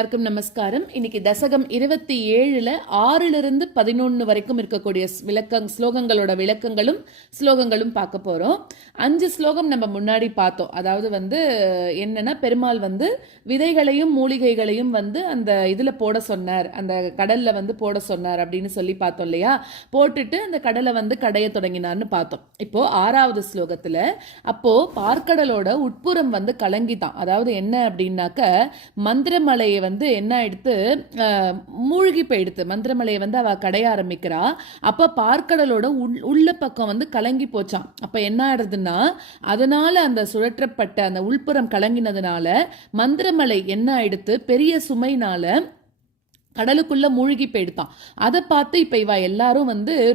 எல்லாருக்கும் நமஸ்காரம். இன்னைக்கு தசகம் 27ல 6லிருந்து 11 வரைக்கும் இருக்கக்கூடிய ஸ்லோகங்களோட விளக்கங்களும் ஸ்லோகங்களும் பார்க்க போறோம். 5 ஸ்லோகம் நம்ம முன்னாடி பார்த்தோம். அதாவது என்னன்னா, பெருமாள் விதைகளையும் மூலிகைகளையும் அந்த இதுல போட சொன்னார், அந்த கடல்ல போட சொன்னார் அப்படின்னு சொல்லி பார்த்தோம் இல்லையா. போட்டுட்டு அந்த கடலை கடைய தொடங்கினார்னு பார்த்தோம். இப்போ 6வது ஸ்லோகத்துல அப்போ பார்க்கடலோட உட்புறம் கலங்கிதான். அதாவது என்ன அப்படின்னாக்க, மந்திரமலையை என்ன எடுத்து மூழ்கி போயிடுத்து. மந்திரமலையை அவ கடைய ஆரம்பிக்கிறா. அப்ப பார்க்கடலோட உள்ள பக்கம் கலங்கி போச்சான். அப்ப என்ன ஆயிடுதுன்னா, அதனால அந்த சுழற்றப்பட்ட அந்த உள்புறம் கலங்கினதுனால மந்திரமலை என்ன ஆயிடுத்து, பெரிய சுமைனால கடலுக்குள்ள மூழ்கி போயிடுத்தான். அதை பார்த்து இப்ப இவ எல்லாரும்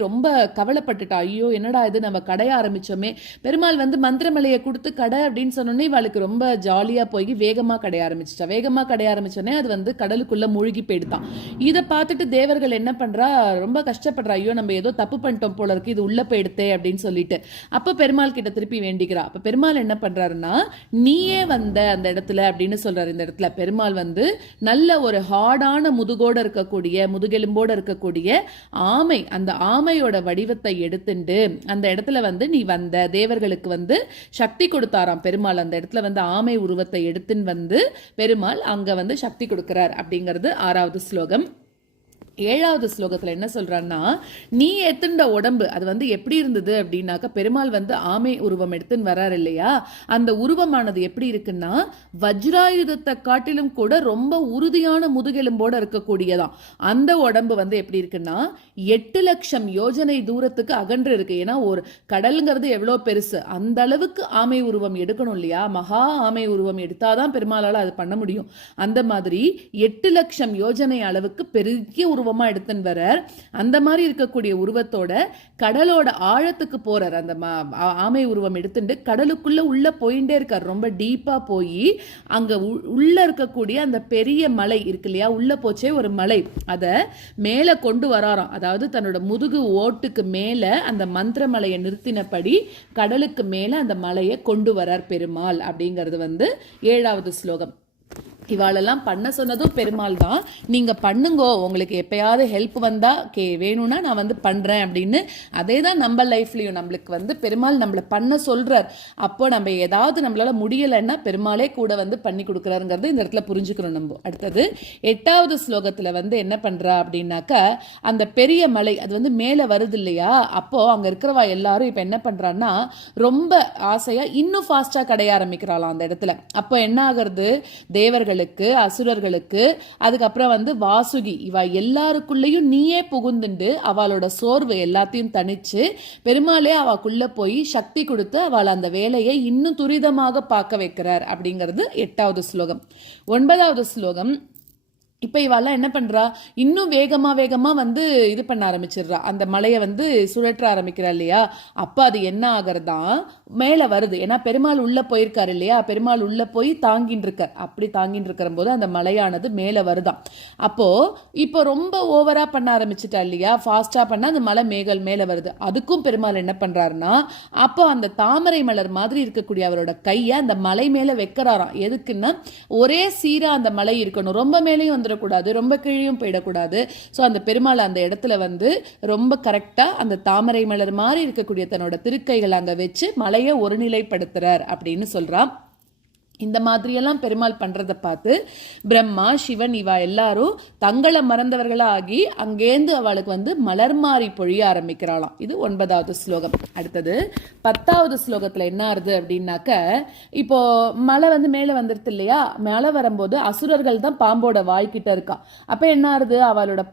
ரொம்ப கவலைப்பட்டுட்டா. ஐயோ என்னடா இது, நம்ம கடைய ஆரம்பிச்சோமே. பெருமாள் மந்திரமலையை கொடுத்து கடை அப்படின்னு சொன்னோன்னே இவளுக்கு ரொம்ப ஜாலியா போய் வேகமா கடைய ஆரம்பிச்சிட்டா. வேகமா கடைய ஆரம்பிச்சோன்னே அது கடலுக்குள்ள மூழ்கி போயிடுத்தான். இதை பார்த்துட்டு தேவர்கள் என்ன பண்றா, ரொம்ப கஷ்டப்படுறா. ஐயோ நம்ம ஏதோ தப்பு பண்ணிட்டோம் போல இருக்கு, இது உள்ள போயிடுத்தே அப்படின்னு சொல்லிட்டு அப்ப பெருமாள் கிட்ட திருப்பி வேண்டிக்கிறா. அப்ப பெருமாள் என்ன பண்றாருன்னா, நீயே அந்த இடத்துல அப்படின்னு சொல்றாரு. இந்த இடத்துல பெருமாள் நல்ல ஒரு ஹார்டான முதுகெலும்போட இருக்கக்கூடிய ஆமை, அந்த ஆமையோட வடிவத்தை எடுத்துட்டு அந்த இடத்துல நீ தேவர்களுக்கு சக்தி கொடுத்தாராம் பெருமாள். அந்த இடத்துல ஆமை உருவத்தை எடுத்துன்னு பெருமாள் அங்க சக்தி கொடுக்கிறார் அப்படிங்கிறது 6வது ஸ்லோகம். 7வது ஸ்லோகத்துல என்ன சொல்றான்னா, நீ எத்துண்ட உடம்பு அது எப்படி இருந்தது அப்படின்னாக்க, பெருமாள் ஆமை உருவம் எடுத்துன்னு வர்றாரு இல்லையா. அந்த உருவமானது எப்படி இருக்குன்னா, வஜ்ராயுதத்தை காட்டிலும் கூட ரொம்ப உறுதியான முதுகெலும்போட இருக்கக்கூடியதான். அந்த உடம்பு எப்படி இருக்குன்னா 8 லட்சம் யோஜனை தூரத்துக்கு அகன்று இருக்கு. ஏன்னா ஒரு கடலுங்கிறது எவ்வளவு பெருசு, அந்த அளவுக்கு ஆமை உருவம் எடுக்கணும் இல்லையா. மகா ஆமை உருவம் எடுத்தாதான் பெருமாளால அது பண்ண முடியும். அந்த மாதிரி 8 லட்சம் யோஜனை அளவுக்கு பெரிய உருவமா எடுத்துன்னு வர, அந்த மாதிரி இருக்கக்கூடிய உருவத்தோட கடலோட ஆழத்துக்கு போறார். அந்த ஆமை உருவம் எடுத்துட்டு கடலுக்குள்ள உள்ள போயிட்டே இருக்கார். ரொம்ப டீப்பா போய் அங்க உள்ள இருக்கக்கூடிய அந்த பெரிய மலை இருக்கு இல்லையா, உள்ள போச்சே ஒரு மலை, அத மேல கொண்டு வராராம். அதாவது தன்னோட முதுகு ஓட்டுக்கு மேல அந்த மந்திரமலையை நிறுத்தினபடி கடலுக்கு மேல அந்த மலையை கொண்டு வரார் பெருமாள் அப்படிங்கிறது 7வது ஸ்லோகம். இவாளெல்லாம் பண்ண சொன்னதும் பெருமாள் தான். நீங்க பண்ணுங்கோ, உங்களுக்கு எப்பயாவது ஹெல்ப் வந்தா வேணும்னா நான் பண்றேன் அப்படின்னு. அதே தான் நம்ம லைஃப்லயும் நம்மளுக்கு பெருமாள் நம்மள பண்ண சொல்றார். அப்போ நம்ம ஏதாவது நம்மளால முடியலைன்னா பெருமாளே கூட பண்ணி கொடுக்குறாருங்கிறது இந்த இடத்துல புரிஞ்சுக்கணும் நம்ம. அடுத்தது 8வது ஸ்லோகத்துல என்ன பண்றா அப்படின்னாக்க, அந்த பெரிய மலை அது மேல வருது இல்லையா. அப்போ அங்க இருக்கிறவா எல்லாரும் இப்ப என்ன பண்றான்னா, ரொம்ப ஆசையா இன்னும் ஃபாஸ்டா கடைய ஆரம்பிக்கிறாளாம் அந்த இடத்துல. அப்போ என்ன ஆகுறது, தேவர்கள், அசுரர்களுக்கு, அதுக்கப்புறம் வாசுகி, இவ எல்லாருக்குள்ளயும் நீயே புகுந்துண்டு அவளோட சோர்வு எல்லாத்தையும் தனிச்சு பெருமாளே அவக்குள்ள போய் சக்தி கொடுத்து அவள் அந்த வேலையை இன்னும் துரிதமாக பார்க்க வைக்கிறார் அப்படிங்கிறது 8வது ஸ்லோகம். 9வது ஸ்லோகம். இப்ப இவெல்லாம் என்ன பண்றா, இன்னும் வேகமா இது பண்ண ஆரம்பிச்சிடுறா. அந்த மலையை சுழற்ற ஆரம்பிக்கிறா இல்லையா. அப்ப அது என்ன ஆகுறதா, மேல வருது. ஏன்னா பெருமாள் உள்ள போயிருக்காரு இல்லையா, பெருமாள் உள்ள போய் தாங்கின்னு இருக்கார். அப்படி தாங்கின்னு இருக்கிற போது அந்த மலையானது மேல வருதான். அப்போ இப்போ ரொம்ப ஓவரா பண்ண ஆரம்பிச்சுட்டா இல்லையா, ஃபாஸ்டா பண்ணா அந்த மலை மேல வருது. அதுக்கும் பெருமாள் என்ன பண்றாருன்னா, அப்போ அந்த தாமரை மலர் மாதிரி இருக்கக்கூடிய அவரோட கையை அந்த மலை மேல வைக்கிறாராம். எதுக்குன்னா, ஒரே சீரா அந்த மலை இருக்கணும், ரொம்ப மேலேயும் கூடாது, ரொம்ப கீழையும் போயிடக்கூடாது. சோ அந்த பெருமாள் அந்த இடத்துல ரொம்ப கரெக்டா அந்த தாமரை மலர் மாதிரி இருக்கக்கூடிய தன்னோட திருக்கைகள் அங்க வச்சு மலையை ஒருநிலைப்படுத்துறார் அப்படின்னு சொல்றான். இந்த மாதிரியெல்லாம் பெருமாள் பண்றதை பார்த்து பிரம்மா, சிவன் இவா எல்லாரும் தங்களை மறந்தவர்களாகி அங்கேந்து அவளுக்கு மலர் மாறி பொழிய ஆரம்பிக்கிறாளாம். இது 9வது ஸ்லோகம். அடுத்தது 10வது ஸ்லோகத்துல என்ன ஆறுது அப்படின்னாக்க, இப்போ மலை மேல வந்துருது இல்லையா. மலை வரும்போது அசுரர்கள் தான் பாம்போட வாய்க்கிட்ட இருக்கா. அப்ப என்ன ஆறுது, அவளோட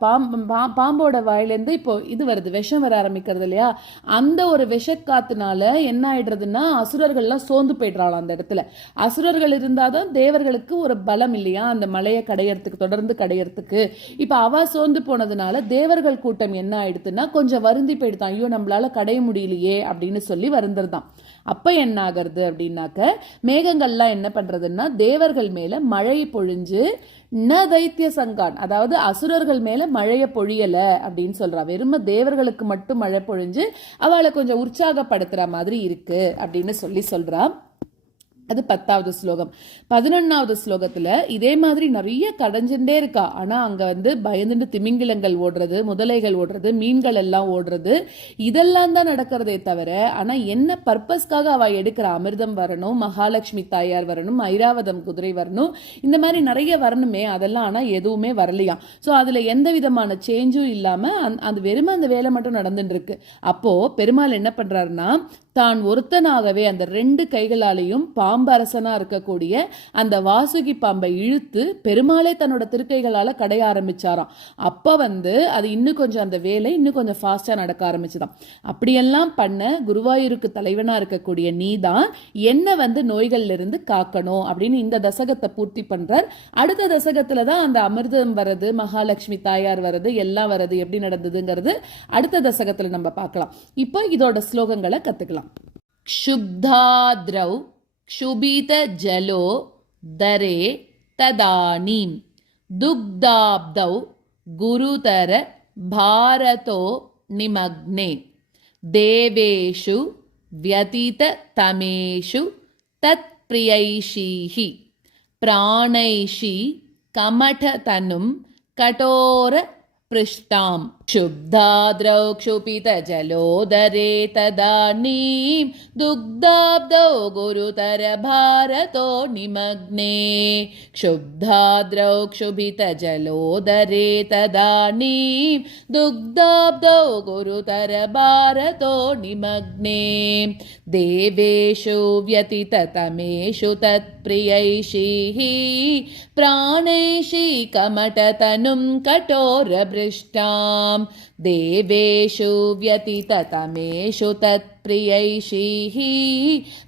பாம்போட வாயிலேருந்து இப்போ இது வருது, விஷம் வர ஆரம்பிக்கிறது இல்லையா. அந்த ஒரு விஷக்காத்துனால என்ன ஆயிடுறதுன்னா, அசுரர்கள்லாம் சோர்ந்து போயிடுறாளாம் அந்த இடத்துல. அசுரர்கள் இருந்தாதான் தேவர்களுக்கு ஒரு பலம் இல்லையா, அந்த மலையை தொடர்ந்து கடையறதுக்கு. இப்ப அவ சோர்ந்து போனதுனால தேவர்கள் கூட்டம் என்ன ஆயிடுதுன்னா கொஞ்சம் வருந்தி போயிடுதான். ஐயோ நம்மளால கடைய முடியலையே அப்படின்னு சொல்லி வருந்துருதான். அப்ப என்ன ஆகிறது அப்படின்னாக்க, மேகங்கள்லாம் என்ன பண்றதுன்னா தேவர்கள் மேல மழை பொழிஞ்சு தைத்திய சங்கான், அதாவது அசுரர்கள் மேல மழைய பொழியல அப்படின்னு சொல்றா. வெறும தேவர்களுக்கு மட்டும் மழை பொழிஞ்சு அவளை கொஞ்சம் உற்சாகப்படுத்துற மாதிரி இருக்கு அப்படின்னு சொல்றா. அது 10வது ஸ்லோகம். 11வது ஸ்லோகத்துல இதே மாதிரி நிறைய கடைஞ்சுட்டே இருக்கா. ஆனா அங்க பயந்துட்டு திமிங்கிலங்கள் ஓடுறது, முதலைகள் ஓடுறது, மீன்கள் எல்லாம் ஓடுறது, இதெல்லாம் தான் நடக்கிறதே தவிர, ஆனா என்ன பர்பஸ்க்காக அவ எடுக்கிற அமிர்தம் வரணும், மகாலட்சுமி தாயார் வரணும், ஐராவதம் குதிரை வரணும், இந்த மாதிரி நிறைய வரணுமே, அதெல்லாம் ஆனா எதுவுமே வரலையாம். ஸோ அதுல எந்த விதமான சேஞ்சும் இல்லாம அது வெறுமை அந்த வேலை மட்டும் நடந்துட்டு இருக்கு. அப்போ பெருமாள் என்ன பண்றாருன்னா, தான் ஒருத்தனாகவே அந்த 2 கைகளாலையும் பாம்பு அரசனா இருக்கக்கூடிய அந்த வாசுகி பாம்பை இழுத்து பெருமாளே தன்னோட திருக்கைகளால கடைய ஆரம்பிச்சாராம். அப்ப அது இன்னும் கொஞ்சம் அந்த வேலை இன்னும் கொஞ்சம் ஃபாஸ்டா நடக்க ஆரம்பிச்சுதான். அப்படியெல்லாம் பண்ண குருவாயூருக்கு தலைவனா இருக்கக்கூடிய நீதான் என்ன நோய்கள்ல இருந்து காக்கணும் அப்படின்னு இந்த தசகத்தை பூர்த்தி பண்றார். அடுத்த தசகத்துல தான் அந்த அமிர்தம் வரது, மகாலட்சுமி தாயார் வரது, எல்லாம் வரது, எப்படி நடந்ததுங்கிறது அடுத்த தசகத்துல நம்ம பார்க்கலாம். இப்போ இதோட ஸ்லோகங்களை கத்துக்கலாம். क्षुब्धाद्रौ क्षुभितजलो दरे तदानीं दुग्धाब्दौ गुरुतर भारतो निमग्ने देवेषु व्यतीततमेषु तत्प्रियैषीः प्राणैषी कमठतनुं कठोर पृष्ठां क्षुब्धाद्रौ क्षुपितजलोदरे तदानीं दुग्धाब्दौ गुरुतर भारतो निमग्ने क्षुब्धाद्रौ क्षुभितजलोदरे तदानीं दुग्धाब्दौ गुरुतर भारतो निमग्ने देवेषु व्यतीततमेषु तत्प्रियैषीः प्राणैषी कमठतनुं कठोरभृष्टाम् देवेषु व्यतीततमेषु तत्प्रियैषीः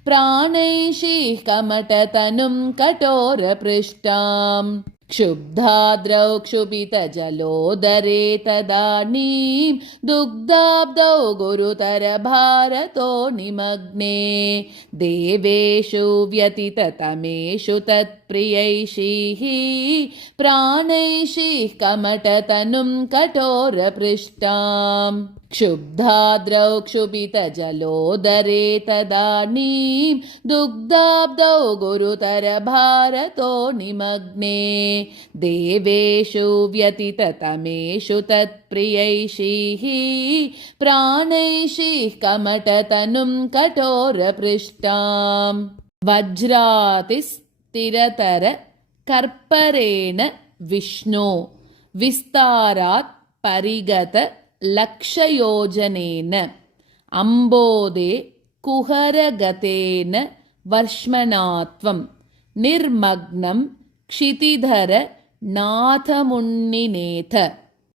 प्राणैषीः कमठतनुं कठोरपृष्ठाम् क्षुब्धाद्रौ क्षुभितजलोदरे तदानीं दुग्धाब्दौ गुरुतर भारतो निमग्ने देवेषु व्यतीततमेषु तत्प्रियैषीः प्राणैषीः कमठतनुं कठोरपृष्ठाम् क्षुब्धाद्रौ क्षुभितजलोदरे तदानीं दुग्धाब्दौ गुरुतर भारतो निमग्ने देवेषु व्यतीततमेषु तत्प्रियैषीः प्राणैषीः कमठतनुं कठोरपृष्ठाम् वज्रातिस्थिरतर कर्परेण विष्णो विस्तारात् परिगत लक्षयोजनेन अम्बोदे कुहरगतेन वर्ष्मणात्वं निर्मग्नं क्षितिधर नाथमुन्निनेथ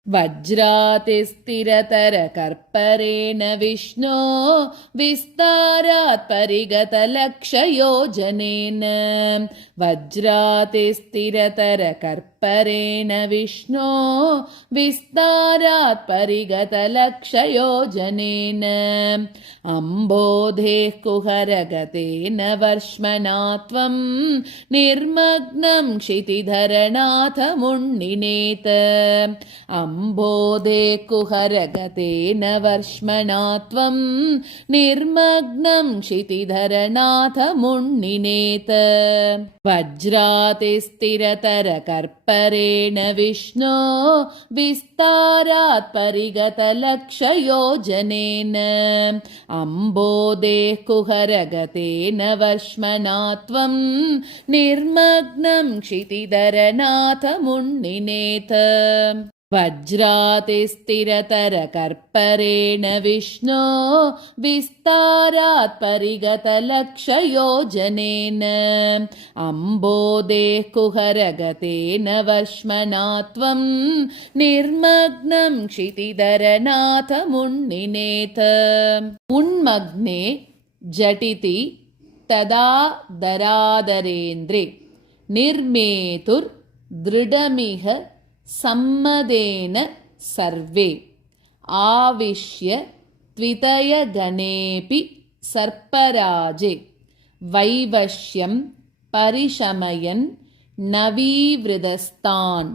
वज्रातिस्थिरतर कर्परेण विष्णो विस्तारात् परिगत लक्षयोजनेन वज्रातिस्थिरतर कर्परेण विष्णो विस्तारात् परिगत लक्षयोजनेन अम्बोधेः कुहरगतेन वर्ष्मणात्वं निर्मग्नं क्षितिधरनाथमुन्निनेत अम्बोधे कुहरगतेन वर्ष्मणात्वं निर्मग्नं क्षितिधरनाथमुन्निनेत वज्रातिस्थिरतर कर्परेण विष्णो विस्तारात् परिगत लक्षयोजनेन अम्बोदे कुहरगतेन वर्ष्मणात्वं निर्मग्नं क्षितिधरनाथमुन्निनेथ वज्रातिस्थिरतर कर्परेण विष्णो विस्तारात् परिगत लक्षयोजनेन अम्बोदे कुहरगतेन वर्ष्मणात्वं निर्मग्नं क्षितिधरनाथमुन्निनेथ उन्मग्ने झटिति तदा दरादरेन्द्रे निर्मेतुर्दृढमिह सम्मदेन सर्वे आविश्य त्वितयगणेऽपि सर्पराजे वैवश्यं परिशमयन् नवीवृदस्तान्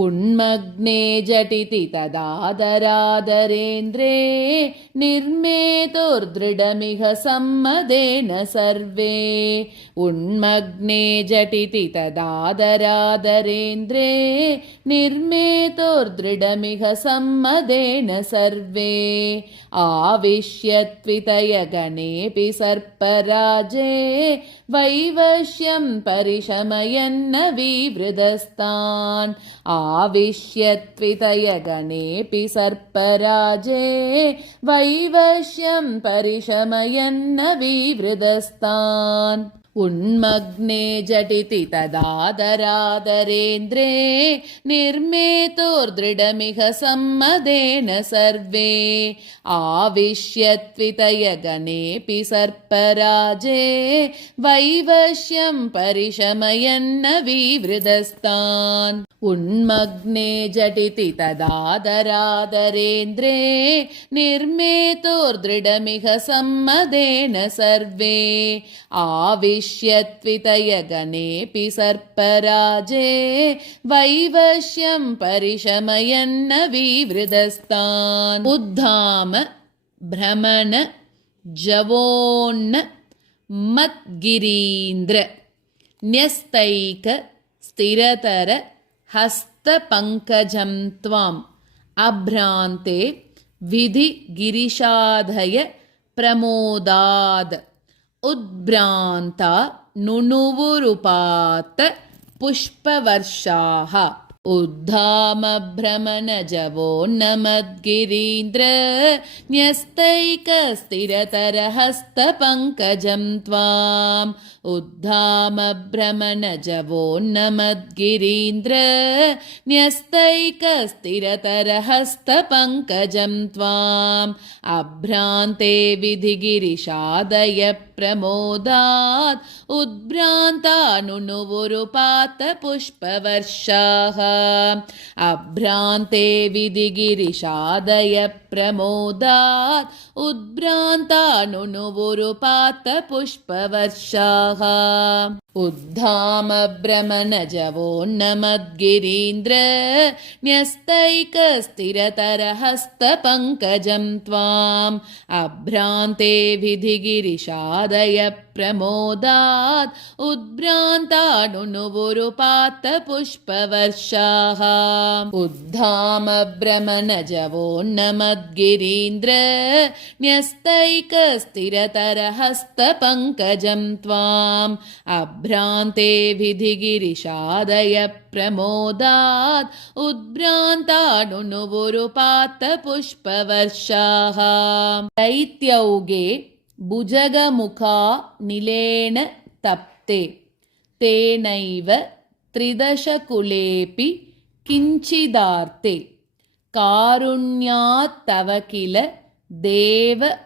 उन्मग्ने झटिति तदादरादरेन्द्रे निर्मेतोर्दृढमिह सम्मदेन सर्वे उन्मग्ने झटिति तदादरादरेन्द्रे निर्मेतोर्दृढमिह सम्मदेन सर्वे आविश्यत्वितयगणेऽपि सर्पराजे वैवश्यं परिशमयन्न विवृधस्तान् आविश्यत्वितयगणेऽपि सर्पराजे वैवश्यं परिशमयन्न विवृधस्तान् उन्मग्ने झटिति तदादरादरेन्द्रे निर्मेतोर्दृढमिह सम्मदेन सर्वे आविश्यत्वितयगणेऽपि सर्पराजे वैवश्यं परिशमयन्न विवृधस्तान् उन्मग्ने झटिति तदादरादरेन्द्रे निर्मेतोर्दृढमिह सम्मदेन सर्वे आविश्यत्वितयगणेऽपि सर्पराजे वैवश्यं परिशमयन्न विवृधस्तान् उद्धाम भ्रमण जवोन्न मद्गिरीन्द्र न्यस्तैक स्थिरतर हस्तपङ्कजं त्वाम् अभ्रान्ते विधिगिरिशाधय प्रमोदाद् उद्भ्रान्ता नुनुवुरुपात पुष्पवर्षाः उद्धामभ्रमणजवोन्नमद्गिरीन्द्र न्यस्तैकस्थिरतरहस्तपङ्कजं त्वाम् उद्धामभ्रमणजवोन्नमद्गिरीन्द्र न्यस्तैकस्थिरतरहस्तपङ्कजं त्वाम् अभ्रान्ते विधिगिरिशादय प्रमोदात् उद्भ्रान्ता नुनुवुरुपात पुष्पवर्षाः अभ्रान्ते विधिगिरिशादय प्रमोदात् उद्भ्रान्ता नुनुवुरुपात पुष्पवर्षाः उद्धामभ्रमणजवोन्नमद्गिरीन्द्र न्यस्तैकस्थिरतरहस्तपङ्कजं त्वाम् अभ्रान्ते विधिगिरिशादय प्रमोदात् उद्भ्रान्ता नुनुवुरुपात पुष्पवर्षाः उद्धामभ्रमणजवोन्नमद्गिरीन्द्र न्यस्तैकस्थिरतरहस्तपङ्कजं त्वाम् अभ्रान्ते विधिगिरिशादय प्रमोदात् उद्भ्रान्ता नुनुवुरुपात पुष्पवर्षाः दैत्यौगे भुजगमुखा नीलेन तप्ते तेनैव त्रिदशकुलेऽपि किञ्चिदार्ते कारुण्यात्तव किल देववारिवाहाः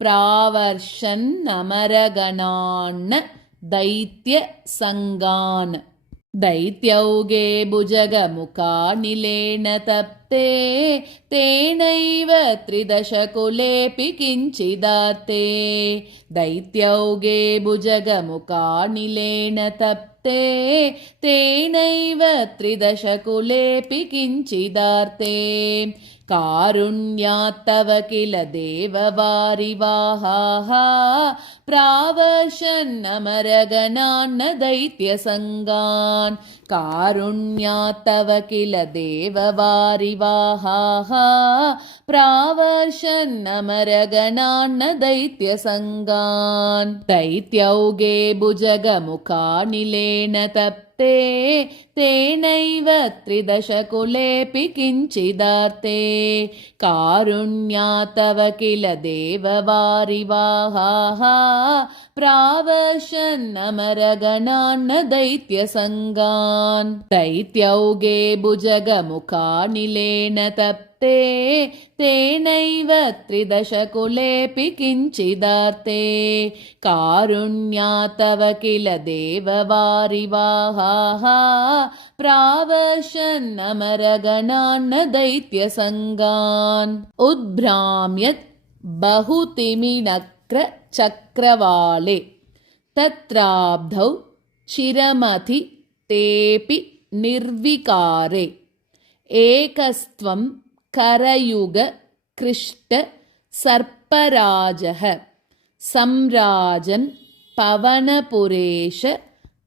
प्रावर्षन्नमरगणान् दैत्यसङ्गान् दैत्यौगे भुजगमुखा नीलेन तप्ते तेनैव त्रिदशकुलेऽपि किञ्चिदार्ते दैत्यौगे भुजगमुखा नीलेन तप्ते तेनैव त्रिदशकुलेऽपि किञ्चिदार्ते कारुण्यात्तव किल देववारिवाहाः प्रावर्षन्नमरगणान् दैत्यसङ्गान् कारुण्यात्तव किल देववारिवाहाः प्रावर्षन्नमरगणान् दैत्यसङ्गान् दैत्यौगे भुजगमुखा नीलेन तप्ते तेनैव त्रिदशकुलेऽपि किञ्चिदार्ते कारुण्यात्तव किल देववारिवाहाः प्रावर्षन्नमरगणान् दैत्यसङ्गान् दैत्यौगे भुजगमुखा नीलेन तप्ते तेनैव त्रिदशकुलेऽपि किञ्चिदार्ते कारुण्यात्तव किल देववारिवाहाः प्रावर्षन्नमरगणान् दैत्यसङ्गान् उद्भ्राम्यत् बहुतिमिनक्र चक्रवाले तत्राब्धौ चिरमथि तेऽपि निर्विकारे एकस्त्वं करयुग कृष्ट सर्पराजः सम्राजन् पवनपुरेश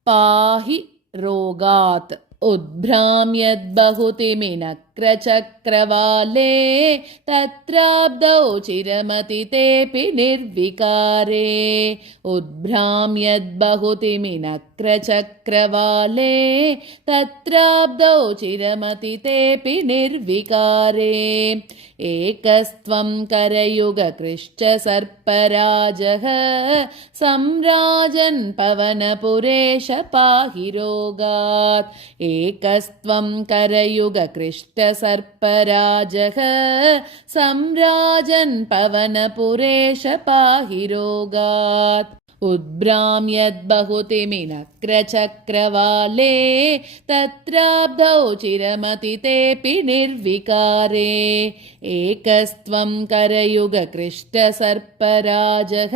पाहि रोगात् उद्भ्राम्यद्बहुतिमिनक्रचक्रवाले तत्राब्दौ चिरमति तेऽपि निर्विकारे उद्भ्राम्यद्बहुतिमिनक्रचक्रवाले तत्राब्दौ चिरमति तेऽपि निर्विकारे एकस्त्वं करयुगकृश्च सर्पराजः सम्राजन् पवनपुरेश पाहि रोगात् एकस्त्वं करयुगकृष्ट सर्पराजः सम्राजन् पवनपुरेश पाहि रोगात् उद्भ्राम्यद्बहुतिमिनक्रचक्रवाले तत्राब्धौ चिरमति तेऽपि निर्विकारे एकस्त्वं करयुगकृष्ट सर्पराजः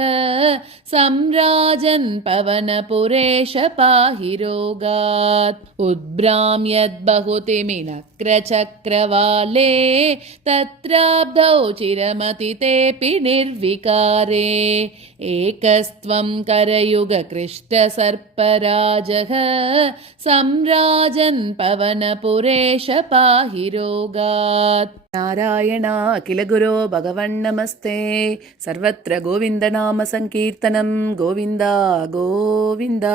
सम्राजन् पवनपुरेश पाहि रोगात् उद्भ्राम्यद्बहुतिमिनक्रचक्रवाले तत्राब्धौ चिरमति तेऽपि निर्विकारे एकस्त्वं करयुगकृष्ट सर्पराजः सम्राजन् पवनपुरेश पाहि रोगात् नारायण अखिल गुरो भगवन्नमस्ते सर्वत्र गोविन्दनाम संकीर्तनं गोविन्द गोविन्द।